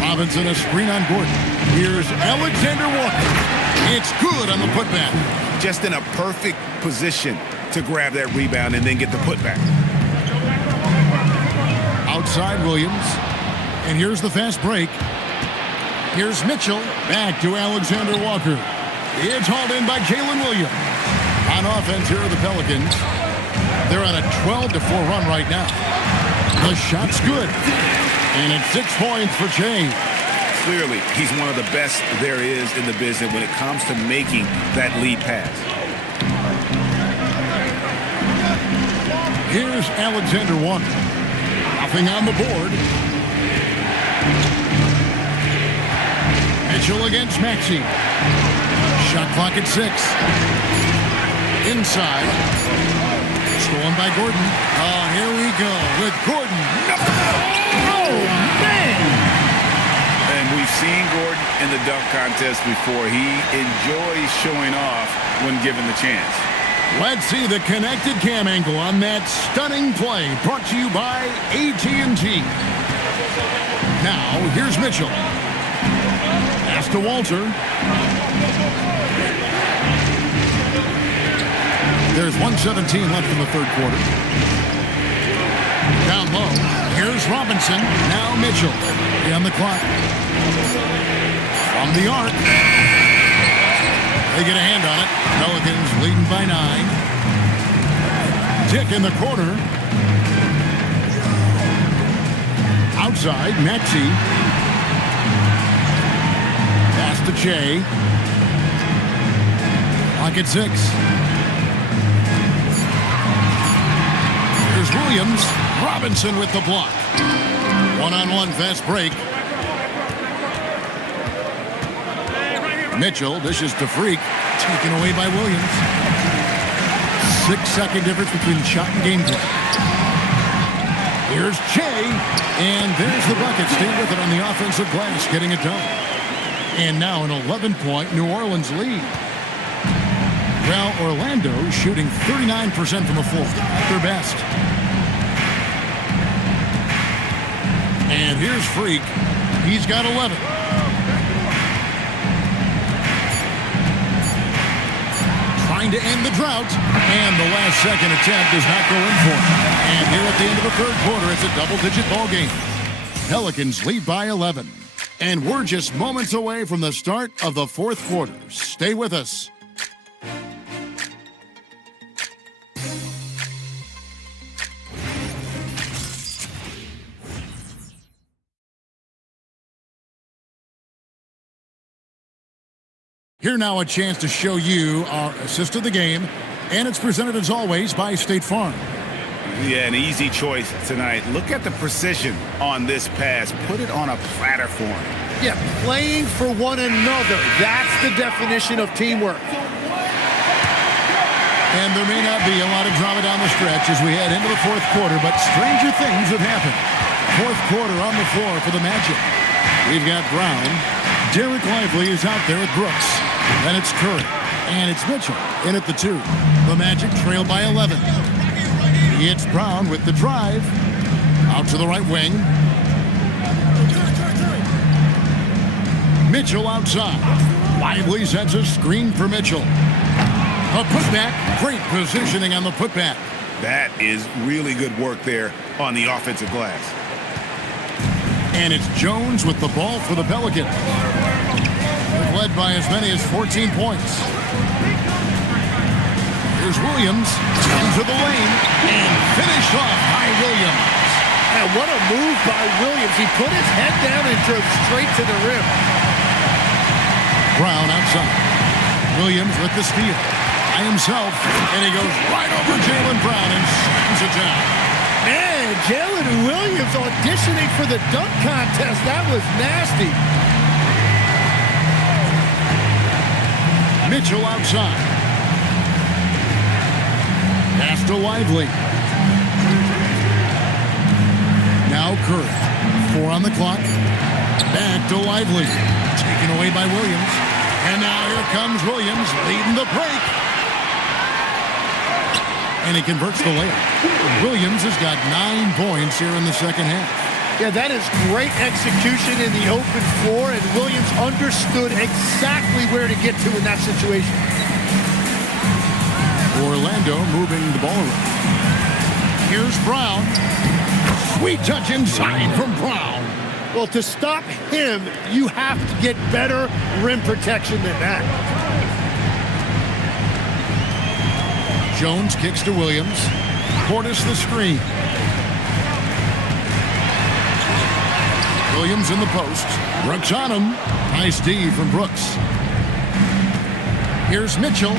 Robinson a screen on Gordon. Here's Alexander Walker. It's good on the putback. Just in a perfect position to grab that rebound and then get the putback. Outside Williams. And here's the fast break. Here's Mitchell. Back to Alexander Walker. It's hauled in by Jalen Williams. On offense, here are the Pelicans. They're on a 12-4 run right now. The shot's good. And it's 6 points for Chase. Clearly, he's one of the best there is in the business when it comes to making that lead pass. Here's Alexander Walker. Nothing on the board. Mitchell against Maxey. Shot clock at 6. Inside. Stolen by Gordon. Oh, here we go with Gordon. Oh, man! And we've seen Gordon in the dunk contest before. He enjoys showing off when given the chance. Let's see the connected cam angle on that stunning play brought to you by AT&T. Now, here's Mitchell. Pass to Walter. There's 1:17 left in the third quarter. Down low. Here's Robinson. Now Mitchell. On the clock. From the arc. They get a hand on it. Pelicans leading by 9. Tick in the corner. Outside, Maxey. Pass to Che. Clock at 6. Here's Williams. Robinson with the block. One-on-one fast break. Mitchell dishes to Freak. Taken away by Williams. 6-second difference between shot and game play. Here's Jay, and there's the bucket. Stay with it on the offensive glass, getting it done. And now an 11-point New Orleans lead. Well, Orlando shooting 39% from the floor, their best. And here's Freak. He's got 11. Trying to end the drought, and the last second attempt does not go in for him. And here at the end of the third quarter, it's a double-digit ball game. Pelicans lead by 11. And we're just moments away from the start of the fourth quarter. Stay with us. Here now a chance to show you our assist of the game, and it's presented as always by State Farm. Yeah, an easy choice tonight. Look at the precision on this pass. Put it on a platter for him. Yeah, playing for one another. That's the definition of teamwork. And there may not be a lot of drama down the stretch as we head into the fourth quarter, but stranger things have happened. Fourth quarter on the floor for the Magic. We've got Brown. Derek Lively is out there with Brooks. Then it's Curry. And it's Mitchell in at the 2. The Magic trail by 11. It's Brown with the drive. Out to the right wing. Mitchell outside. Lively sets a screen for Mitchell. A putback. Great positioning on the putback. That is really good work there on the offensive glass. And it's Jones with the ball for the Pelicans. They're led by as many as 14 points. Here's Williams into the lane and finished off by Williams. And what a move by Williams. He put his head down and drove straight to the rim. Brown outside. Williams with the steal. By himself, and he goes right over Jaylen Brown and slams it down. Man, Jalen Williams auditioning for the dunk contest. That was nasty. Mitchell outside. Pass to Lively. Now Curry. 4 on the clock. Back to Lively. Taken away by Williams. And now here comes Williams leading the break. And he converts the layup. Williams has got 9 points here in the second half. Yeah, that is great execution in the open floor, and Williams understood exactly where to get to in that situation. Orlando moving the ball around. Here's Brown. Sweet touch inside from Brown. Well, to stop him, you have to get better rim protection than that. Jones kicks to Williams. Portis the screen. Williams in the post. Brooks on him. Nice D from Brooks. Here's Mitchell.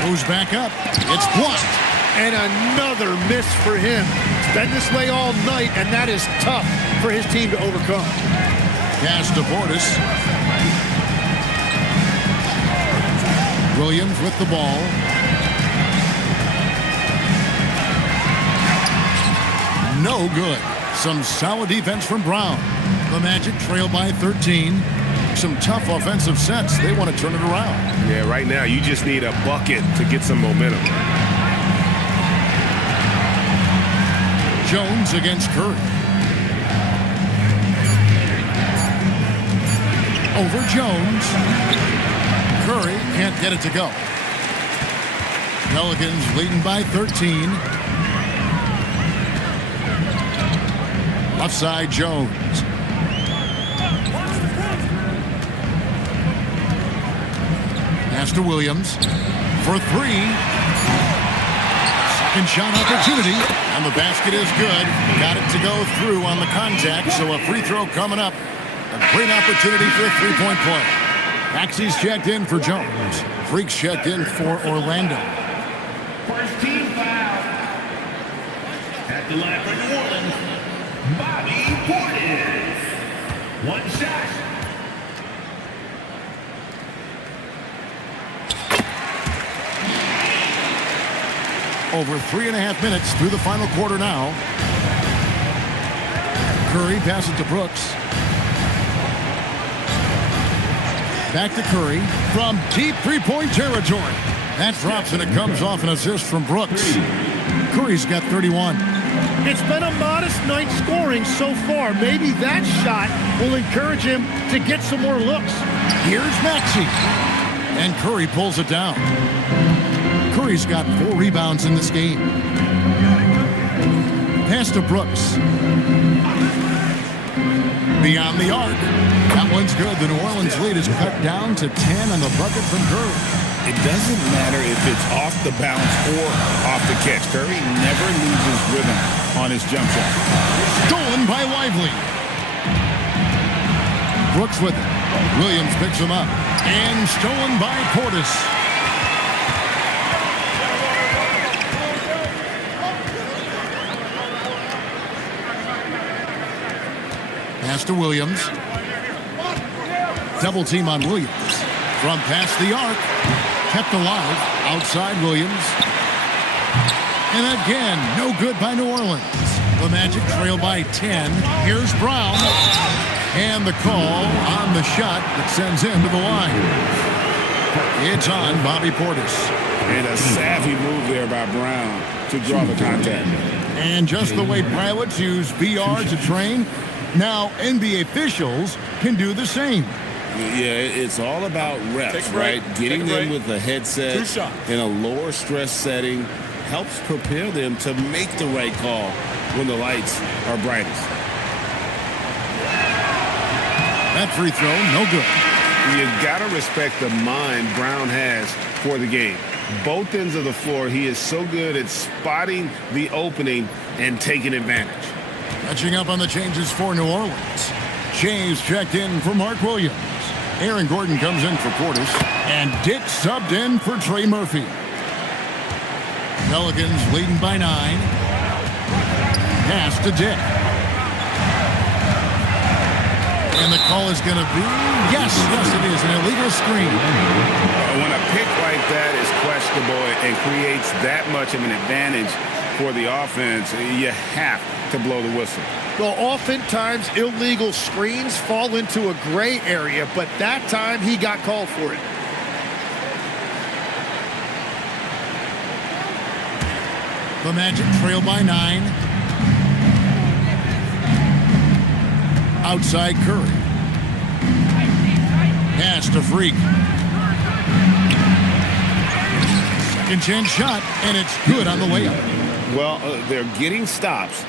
Goes back up. It's blocked. And another miss for him. It's been this way all night, and that is tough for his team to overcome. Pass to Portis. Williams with the ball. No good. Some solid defense from Brown. The Magic trail by 13. Some tough offensive sets. They want to turn it around. Yeah, right now you just need a bucket to get some momentum. Jones against Curry. Over Jones. Curry can't get it to go. Pelicans leading by 13. Left side, Jones. Pass to Williams for 3. Second shot opportunity, and the basket is good. Got it to go through on the contact, so a free throw coming up. A great opportunity for a three-point play. Maxey's checked in for Jones. Freak's checked in for Orlando. First team foul. At the line for New Orleans, Bobby Portis. One shot. Over 3.5 minutes through the final quarter now. Curry passes to Brooks. Back to Curry from deep three-point territory. That drops and it comes off an assist from Brooks. Curry's got 31. It's been a modest night scoring so far. Maybe that shot will encourage him to get some more looks. Here's Maxey. And Curry pulls it down. Curry's got 4 rebounds in this game. Pass to Brooks. Beyond the arc. That one's good. The New Orleans lead is cut down to 10 on the bucket from Curry. It doesn't matter if it's off the bounce or off the catch. Curry never loses rhythm on his jump shot. Stolen by Lively. Brooks with it. Williams picks him up. And stolen by Portis. Pass to Williams. Double team on Williams. From past the arc. Kept alive. Outside Williams. And again, no good by New Orleans. The Magic trail by 10. Here's Brown. And the call on the shot that sends him to the line. It's on Bobby Portis. And a savvy move there by Brown to draw the contact. And just the way pilots use VR to train, now NBA officials can do the same. Yeah, it's all about reps, right? Getting them with a headset in a lower stress setting helps prepare them to make the right call when the lights are brightest. That free throw, no good. You got to respect the mind Brown has for the game. Both ends of the floor, he is so good at spotting the opening and taking advantage. Catching up on the changes for New Orleans. Shays checked in for Mark Williams. Aaron Gordon comes in for Portis. And Dick subbed in for Trey Murphy. Pelicans leading by 9. Pass to Dick. And the call is going to be, yes, it is, an illegal screen. When a pick like that is questionable and creates that much of an advantage for the offense, you have to blow the whistle. Well, oftentimes illegal screens fall into a gray area, but that time he got called for it. The Magic trail by 9. Outside Curry. Pass to Freak. Second chance shot, and it's good on the layup. Well, they're getting stops,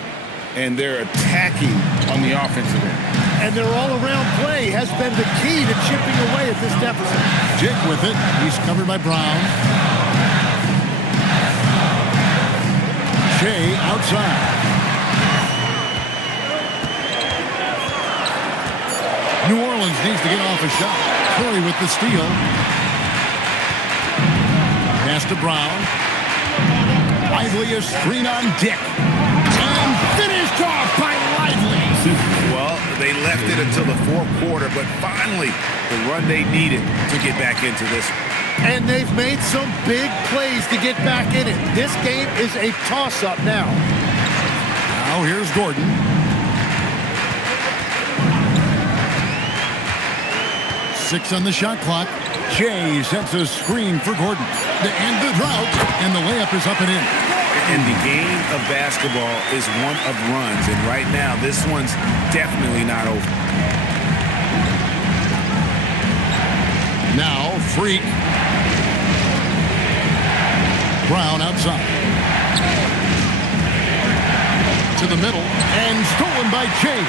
and they're attacking on the offensive end. And their all-around play has been the key to chipping away at this deficit. Dick with it. He's covered by Brown. Shea outside. New Orleans needs to get off a shot. Curry with the steal. Pass to Brown. Lively a screen on Dick. And finished off by Lively. Well, they left it until the fourth quarter, but finally the run they needed to get back into this one. And they've made some big plays to get back in it. This game is a toss-up now. Now here's Gordon. Six on the shot clock. Shea sets a screen for Gordon to end the drought, and the layup is up and in. And the game of basketball is one of runs, and right now this one's definitely not over. Now Freak. Brown outside. To the middle, and stolen by Shea.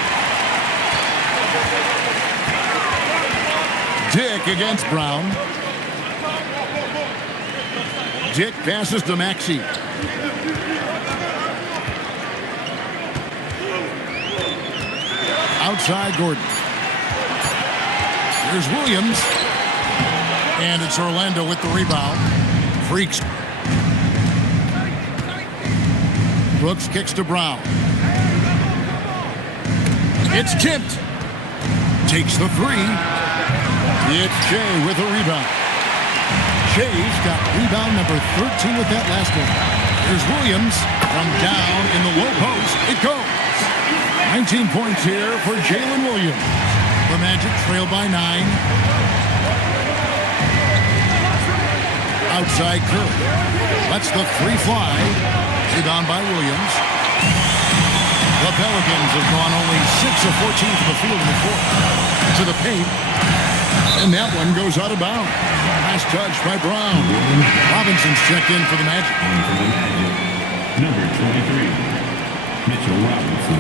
Dick against Brown. Dick passes to Maxey. Outside Gordon. Here's Williams. And it's Orlando with the rebound. Freaks. Brooks kicks to Brown. It's tipped. Takes the three. It's Shea with a rebound. Shea's got rebound number 13 with that last one. Here's Williams from down in the low post. It goes. 19 points here for Jalen Williams. The Magic trail by 9. Outside Curry. Lets the three fly. Rebound by Williams. The Pelicans have gone only 6 of 14 to the field in the fourth. To the paint. And that one goes out of bounds. Last touch by Brown. Robinson's checked in for the Magic. Number 23, Mitchell Robinson.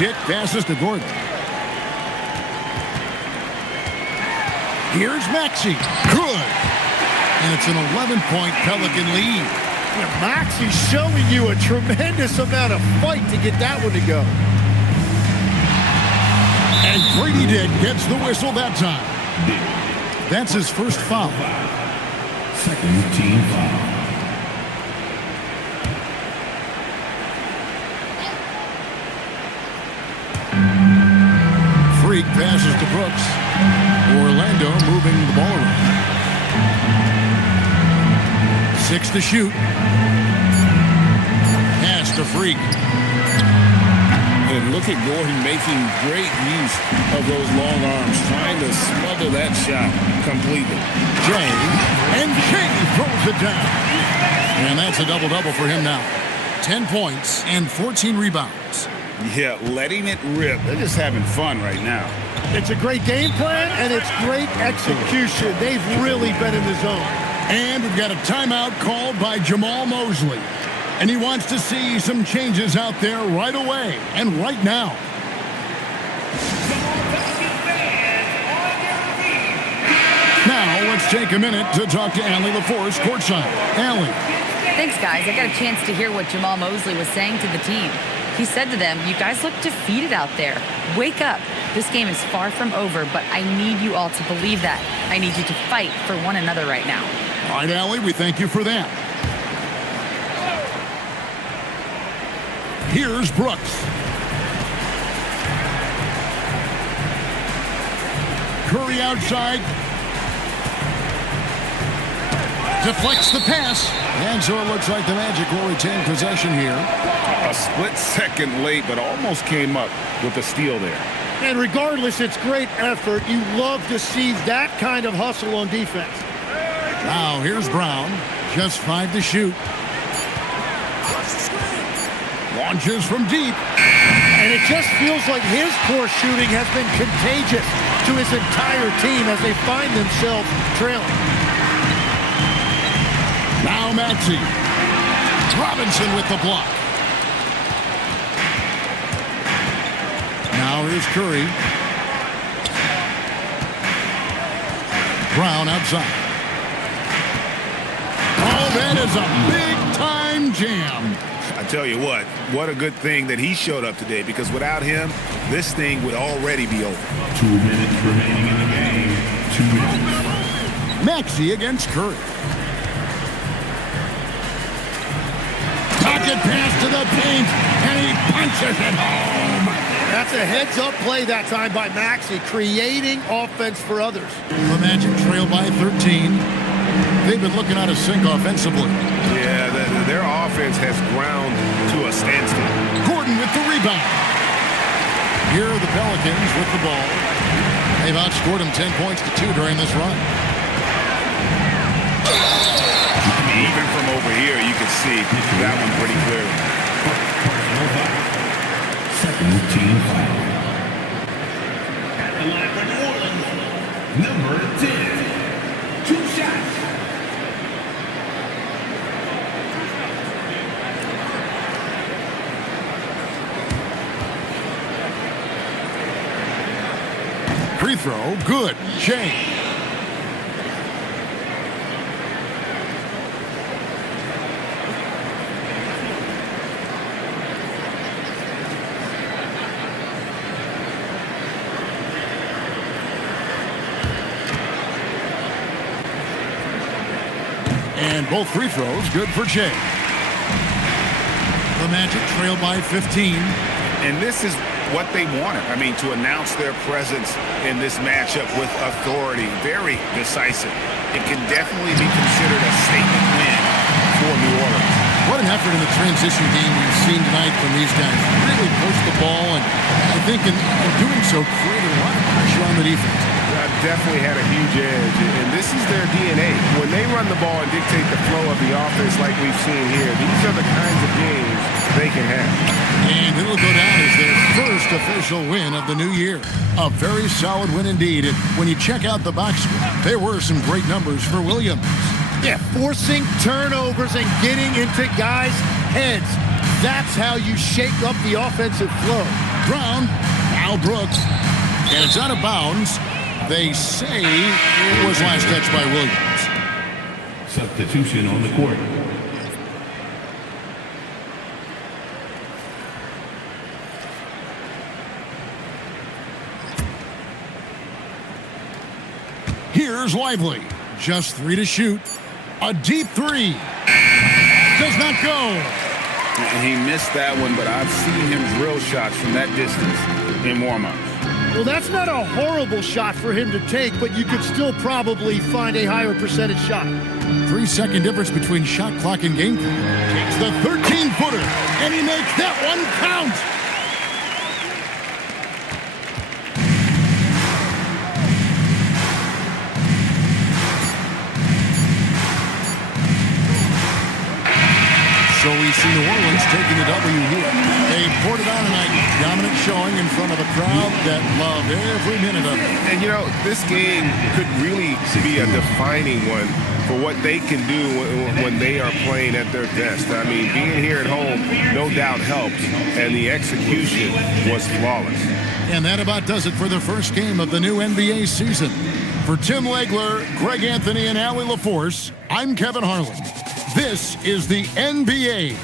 Dick passes to Gordon. Here's Maxey. Good. And it's an 11-point Pelican lead. Yeah, Maxey's showing you a tremendous amount of fight to get that one to go. And Grady Dick gets the whistle that time. That's his first foul. Second team foul. Freak passes to Brooks. Orlando moving the ball around. 6 to shoot. Pass to Freak. And look at Gordon making great use of those long arms, trying to smother that shot completely. Jay, and Jay throws it down. And that's a double-double for him now. 10 points and 14 rebounds. Yeah, letting it rip. They're just having fun right now. It's a great game plan, and it's great execution. They've really been in the zone. And we've got a timeout called by Jamal Mosley. And he wants to see some changes out there right away and right now. Now, let's take a minute to talk to Allie LaForce courtside. Allie. Thanks, guys. I got a chance to hear what Jamal Mosley was saying to the team. He said to them, you guys look defeated out there. Wake up. This game is far from over, but I need you all to believe that. I need you to fight for one another right now. All right, Allie, we thank you for that. Here's Brooks. Curry outside. Deflects the pass. And so it looks like the Magic will retain possession here. A split second late, but almost came up with the steal there. And regardless, it's great effort. You love to see that kind of hustle on defense. Now here's Brown. Just 5 to shoot. Launches from deep. And it just feels like his poor shooting has been contagious to his entire team as they find themselves trailing. Now Maxey. Robinson with the block. Now here's Curry. Brown outside. Oh, that is a big-time jam. I tell you what a good thing that he showed up today, because without him, this thing would already be over. 2 minutes remaining in the game. 2 minutes. Maxey against Curry. Pocket pass to the paint, and he punches it home. That's a heads-up play that time by Maxey, creating offense for others. The Magic trail by 13. They've been looking out of sync offensively. Yeah, their offense has ground to a standstill. Gordon with the rebound. Here are the Pelicans with the ball. They've outscored them 10 points to 2 during this run. Even from over here, you can see that one pretty clearly. Second team foul. At the line for New Orleans, number 10. 2 shots. Free throw, good. Jay. And both free throws good for Jay. The Magic trail by 15. And this is what they wanted. I mean, to announce their presence in this matchup with authority, very decisive. It can definitely be considered a statement win for New Orleans. What an effort in the transition game we've seen tonight from these guys. Really pushed the ball, and I think in doing so created a lot of pressure on the defense. Definitely had a huge edge, and this is their DNA. When they run the ball and dictate the flow of the offense like we've seen here, these are the kinds of games they can have. And it'll go down as their first official win of the new year. A very solid win indeed. And when you check out the box score, there were some great numbers for Williams. Yeah, forcing turnovers and getting into guys' heads. That's how you shake up the offensive flow. Brown, Al Brooks, and it's out of bounds. They say it was last touch by Williams. Substitution on the court. Here's Lively. Just 3 to shoot. A deep 3. Does not go. And he missed that one, but I've seen him drill shots from that distance in warm-ups. Well, that's not a horrible shot for him to take, but you could still probably find a higher percentage shot. 3-second difference between shot clock and game clock. Takes the 13-footer, and he makes that one count. So we see New Orleans taking the W here. They poured it on tonight. Dominant showing in front of a crowd that loved every minute of it. And, you know, this game could really be a defining one for what they can do when they are playing at their best. I mean, being here at home no doubt helps, and the execution was flawless. And that about does it for the first game of the new NBA season. For Tim Legler, Greg Anthony, and Allie LaForce, I'm Kevin Harlan. This is the NBA